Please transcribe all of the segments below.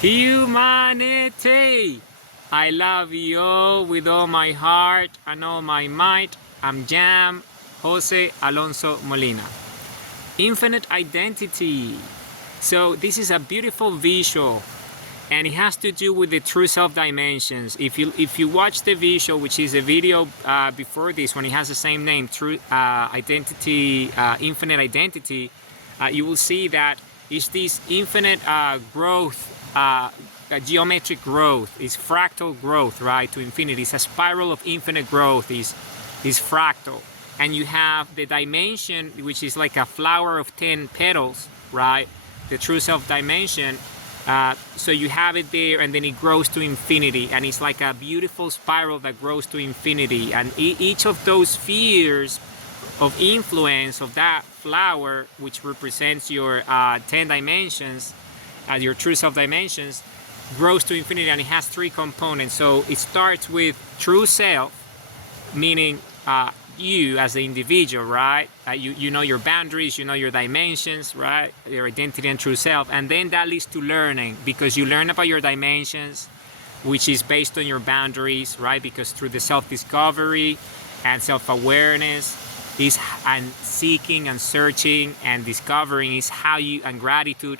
Humanity! I love you all with all my heart and all my might. I'm Jam Jose Alonso Molina. Infinite identity. So this is a beautiful visual, and it has to do with the true self dimensions. If you watch the visual, which is a video before this one, it has the same name, true identity, infinite identity. You will see that it's this infinite growth, geometric growth, is fractal growth, right, to infinity. It's a spiral of infinite growth, is fractal. And you have the dimension, which is like a flower of 10 petals, right, the true self dimension. So you have it there, and then it grows to infinity, and it's like a beautiful spiral that grows to infinity. And each of those spheres of influence of that flower, which represents your 10 dimensions, your true self dimensions, grows to infinity, and it has 3 components. So it starts with true self, meaning you as the individual, right? You know your boundaries, you know your dimensions, right? Your identity and true self. And then that leads to learning, because you learn about your dimensions, which is based on your boundaries, right? Because through the self-discovery and self-awareness and seeking and searching and discovering is how you, and gratitude,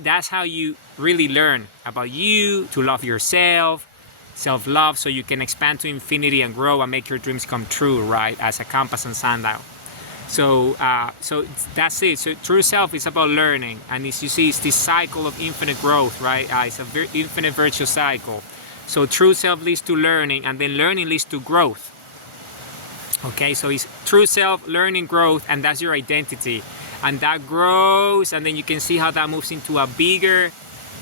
that's how you really learn about you, to love yourself, self-love, so you can expand to infinity and grow and make your dreams come true, right, as a compass and sundial. So that's it. So true self is about learning, and as you see, it's this cycle of infinite growth, right? It's a infinite virtual cycle. So true self leads to learning, and then learning leads to growth. Okay, so it's true self, learning, growth, and that's your identity. And that grows, and then you can see how that moves into a bigger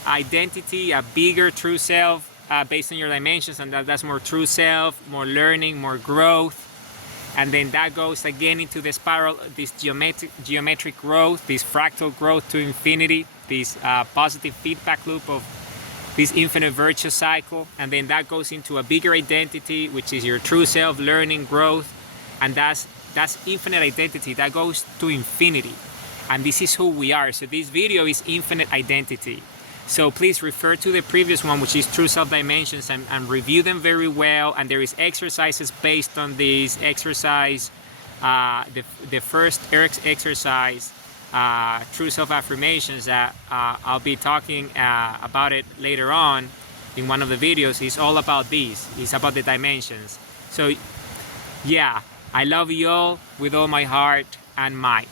identity, a bigger true self, based on your dimensions, and that's more true self, more learning, more growth. And then that goes again into the spiral, this geometric growth, this fractal growth to infinity, this positive feedback loop of this infinite virtuous cycle. And then that goes into a bigger identity, which is your true self, learning, growth, and that's infinite identity that goes to infinity. And this is who we are. So this video is infinite identity. So please refer to the previous one, which is true self dimensions, and review them very well. And there is exercises based on this exercise. The first exercise, true self affirmations, that I'll be talking about it later on in one of the videos, is all about these. It's about the dimensions. So yeah, I love you all with all my heart and might.